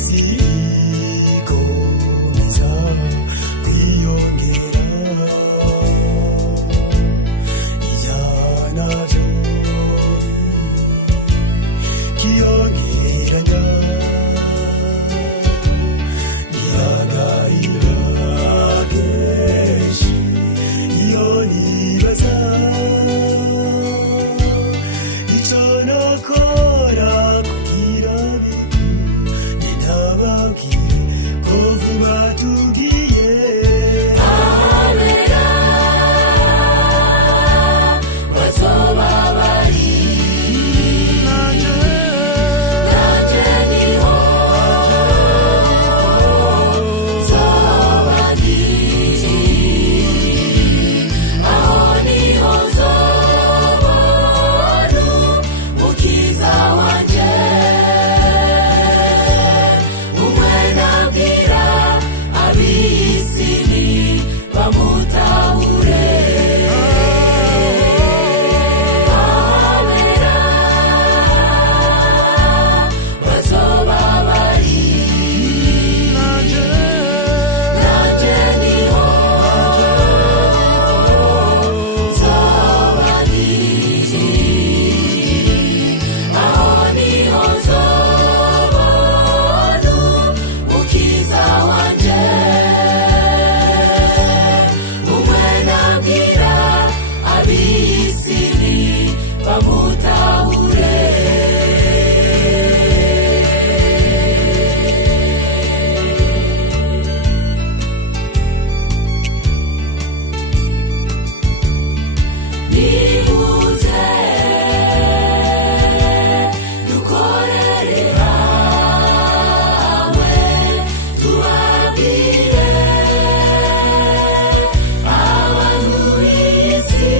isi ikomeza kwiyongera, ibyana byo bikiyongeranya, agahinda kenshi iyo nibaza icyo nakora kugira bigume, ntababwire ko vuba tugiye ahabera bazoba bari, nanjye niho zoba ndi, aho niho nzobona umukiza wanjye, umwe nabwira ab'isi bamutahure, ahabera bazoba bari, nanjye niho zoba ndi, aho niho nzobona umukiza wanjye, umwe nabwira ab'isi bamutahure. Nibuze dukorere hamwe, tubabwire abantu b'isi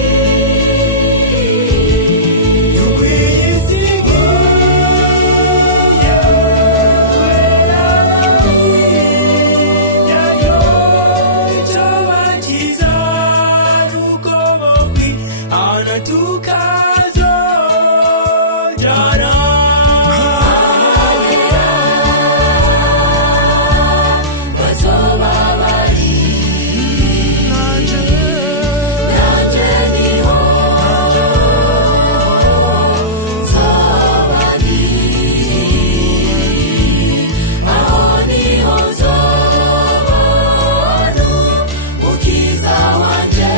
yuko iyi si igiye kubera yayo, icyo bakiza nuko bokwihana tukazojyana, bazoba bari, nanjye niho zoba ndi, aho niho nzobona umukiza wanjye,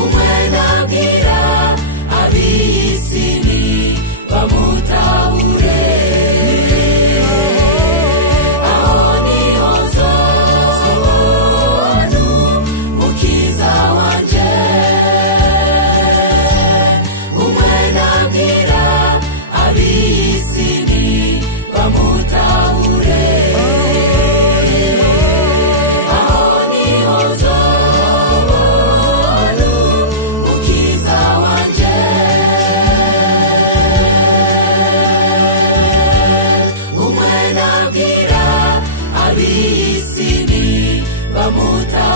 umwe nabwira ab'isi bamutahure, aho niho nzobona umukiza wanjye, umwe nabwira ab'isi bamutahure, aho niho nzobona umukiza wanjye, umwe nabwira ab'isi bamutahure.